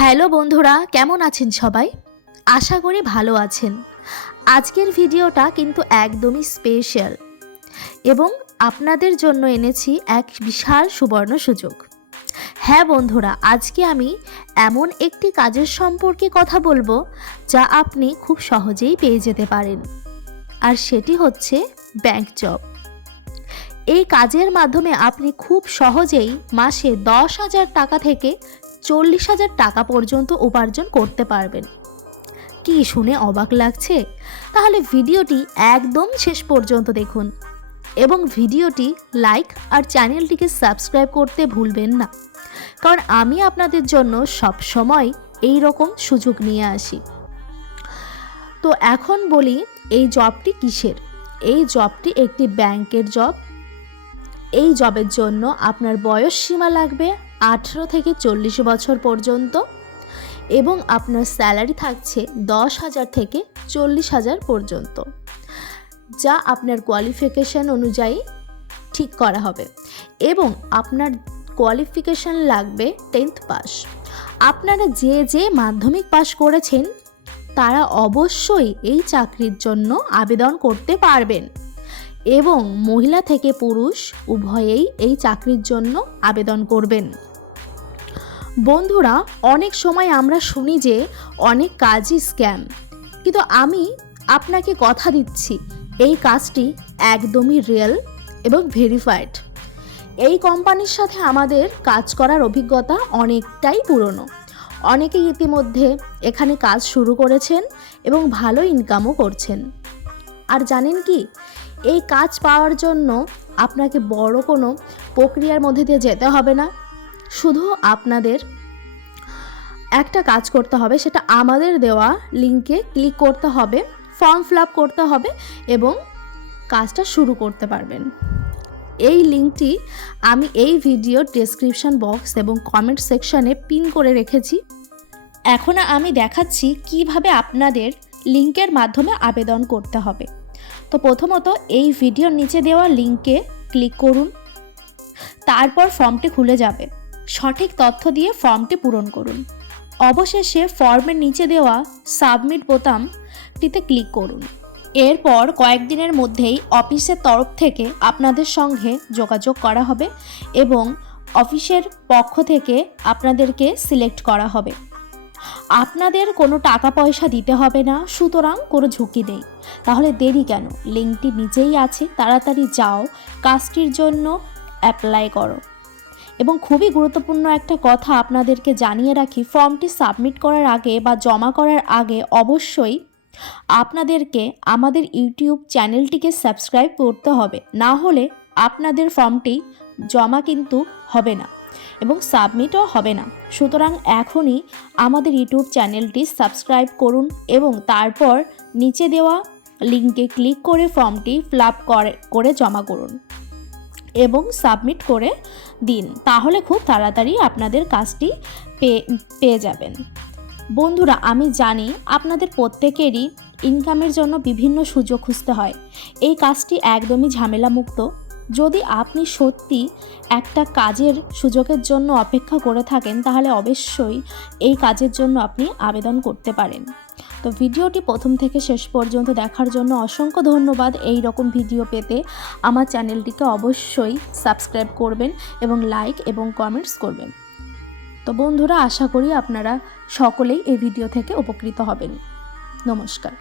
Hello বন্ধুরা, কেমন আছেন সবাই? আশা করি ভালো আছেন। আজকের ভিডিওটা কিন্তু একদমই স্পেশাল এবং আপনাদের জন্য এনেছি এক বিশাল সুবর্ণ সুযোগ। হ্যাঁ বন্ধুরা, আজকে আমি এমন একটি কাজের সম্পর্কে কথা বলবো যা আপনি খুব সহজেই পেয়ে যেতে পারেন, আর সেটি হচ্ছে ব্যাংক জব। এই কাজের মাধ্যমে আপনি খুব সহজেই মাসে 10,000 টাকা থেকে 40,000 টাকা পর্যন্ত উপার্জন করতে পারবেন। কি শুনে অবাক লাগছে? তাহলে ভিডিওটি একদম শেষ পর্যন্ত দেখুন এবং ভিডিওটি লাইক আর চ্যানেলটিকে সাবস্ক্রাইব করতে ভুলবেন না, কারণ আমি আপনাদের জন্য সব সময় এই রকম সুযোগ নিয়ে আসি। তো এখন বলি, এই জবটি কিসের? এই জবটি একটি ব্যাংকের জব। এই জবের জন্য আপনার বয়স সীমা লাগবে 18 থেকে 40 বছর পর্যন্ত এবং আপনার স্যালারি থাকছে 10,000 থেকে 40,000 পর্যন্ত, যা আপনার কোয়ালিফিকেশান অনুযায়ী ঠিক করা হবে। এবং আপনার কোয়ালিফিকেশান লাগবে 10th পাস। আপনারা যে মাধ্যমিক পাস করেছেন তারা অবশ্যই এই চাকরির জন্য আবেদন করতে পারবেন এবং মহিলা থেকে পুরুষ উভয়েই এই চাকরির জন্য আবেদন করবেন। বন্ধুরা, অনেক সময় আমরা শুনি যে অনেক কাজই স্ক্যাম, কিন্তু আমি আপনাকে কথা দিচ্ছি এই কাজটি একদমই রিয়েল এবং ভেরিফাইড। এই কোম্পানির সাথে আমাদের কাজ করার অভিজ্ঞতা অনেকটাই পুরনো। অনেকেই ইতিমধ্যে এখানে কাজ শুরু করেছেন এবং ভালো ইনকামও করছেন। আর জানেন কি, এই কাজ পাওয়ার জন্য আপনাকে বড় কোনো প্রক্রিয়ার মধ্যে দিয়ে যেতে হবে না। শুধু আপনাদের একটা কাজ করতে হবে, সেটা আমাদের দেওয়া লিঙ্কে ক্লিক করতে হবে, ফর্ম ফিল আপ করতে হবে এবং কাজটা শুরু করতে পারবেন। এই লিঙ্কটি আমি এই ভিডিওর ডেসক্রিপশন বক্স এবং কমেন্ট সেকশনে পিন করে রেখেছি। এখন আমি দেখাচ্ছি কিভাবে আপনাদের লিঙ্কের মাধ্যমে আবেদন করতে হবে। তো প্রথমত এই ভিডিওর নিচে দেওয়া লিঙ্কে ক্লিক করুন, তারপর ফর্মটি খুলে যাবে। সঠিক তথ্য দিয়ে ফর্মটি পূরণ করুন। অবশেষে ফর্মের নিচে দেওয়া সাবমিট বোতামটিতে ক্লিক করুন। এরপর কয়েকদিনের মধ্যেই অফিসের তরফ থেকে আপনাদের সঙ্গে যোগাযোগ করা হবে এবং অফিসের পক্ষ থেকে আপনাদেরকে সিলেক্ট করা হবে। আপনাদের কোনো টাকা পয়সা দিতে হবে না, সুতরাং কোনো ঝুঁকি নেই। তাহলে দেরি কেন? লিঙ্কটি নিচেই আছে, তাড়াতাড়ি যাও, কাজটির জন্য অ্যাপ্লাই করো। এবং খুবই গুরুত্বপূর্ণ একটা কথা আপনাদেরকে জানিয়ে রাখি, ফর্মটি সাবমিট করার আগে বা জমা করার আগে অবশ্যই আপনাদেরকে আমাদের ইউটিউব চ্যানেলটিকে সাবস্ক্রাইব করতে হবে, না হলে আপনাদের ফর্মটি জমা কিন্তু হবে না এবং সাবমিটও হবে না। সুতরাং এখনই আমাদের ইউটিউব চ্যানেলটি সাবস্ক্রাইব করুন এবং তারপর নিচে দেওয়া লিঙ্কে ক্লিক করে ফর্মটি ফিল আপ করে জমা করুন এবং সাবমিট করে দিন। তাহলে খুব তাড়াতাড়ি আপনাদের কাজটি পেয়ে যাবেন। বন্ধুরা, আমি জানি আপনাদের প্রত্যেকেরই ইনকামের জন্য বিভিন্ন সুযোগ খুঁজতে হয়। এই কাজটি একদমই ঝামেলামুক্ত। যদি আপনি সত্যি একটা কাজের সুযোগের জন্য অপেক্ষা করে থাকেন, তাহলে অবশ্যই এই কাজের জন্য আপনি আবেদন করতে পারেন। তো ভিডিওটি প্রথম থেকে শেষ পর্যন্ত দেখার জন্য অসংখ্য ধন্যবাদ। এই রকম ভিডিও পেতে আমার চ্যানেলটিকে অবশ্যই সাবস্ক্রাইব করবেন এবং লাইক এবং কমেন্টস করবেন। তো বন্ধুরা, আশা করি আপনারা সকলেই এই ভিডিও থেকে উপকৃত হবেন। নমস্কার।